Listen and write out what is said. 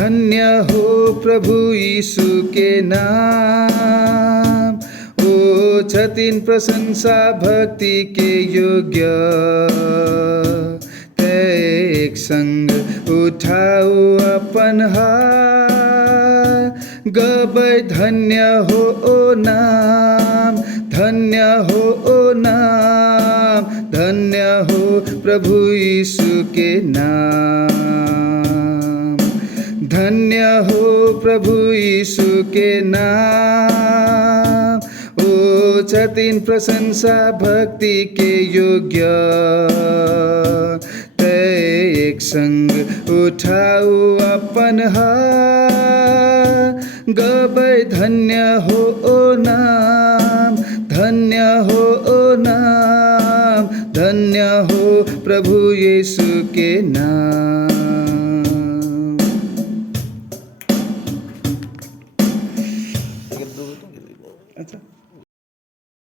धन्य हो प्रभु यीशु के नाम। ओ छतिन प्रशंसा भक्ति के योग्य। एक संग उठाओ अपन हाथ, गबै धन्य हो ओ नाम, धन्य हो ओ नाम, धन्य हो प्रभु यीशु के नाम। धन्य हो प्रभु यीशु के नाम। ओ छतिन प्रशंसा भक्ति के योग्य। एक संग उठाओ अपन हाथ, गबै धन्य हो ओ नाम, धन्य हो ओ नाम, धन्य हो प्रभु यीशु के नाम। अच्छा।